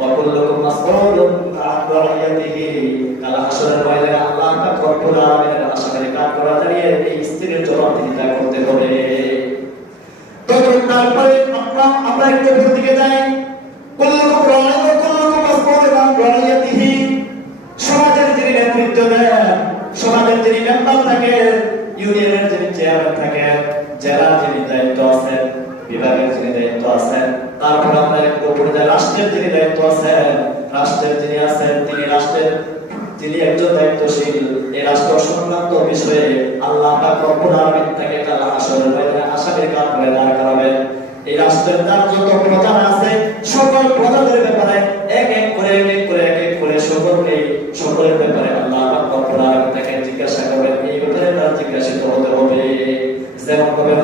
وكلكم مسؤول عن رعيته কাল হাসরের ময়দানে আল্লাহ পাক রব্বুল আলামিনের আশাকারী কাজ করা দাঁড়িয়ে এই স্ত্রীর জবাবদিহিতা করতে হবে। তখন তারপরে আমরা একটু উপর দিকে যাই। কুল্লুকুম রাঈন ওয়া কুল্লুকুম মাসউলুন আন রাইয়াতিহি। সমাজের যিনি নেতৃত্ব দেন, সমাজের যিনি মেম্বার থাকেন, ইউনিয়নের যিনি চেয়ারম্যান থাকেন, জেলার যিনি দায়িত্ব আছেন, বিভাগের যিনি দায়িত্ব আছেন, তারপর আমরা একটু উপরে যাই রাষ্ট্রের যিনি দায়িত্ব আছেন, রাষ্ট্রের যিনি আছেন তিনি রাষ্ট্রের যিনি একজন দায়িত্বশীল, এই রাষ্ট্র সংক্রান্ত বিষয়ে আল্লাহ পাক রব্বুল আলামিন তাকে কাল হাসরের ময়দানে আসামির কাঠগড়ায় দাঁড় করাবেন। এই রাষ্ট্রের তার যত প্রজা আছে সকল প্রজাদের ব্যাপারে এক এক করে সকলের ব্যাপারে আল্লাহ পাক রব্বুল আলামিন তাকে জিজ্ঞাসা করবেন। এই ব্যাপারে তার জিজ্ঞাসিত হতে হবে। যেমন ভাবে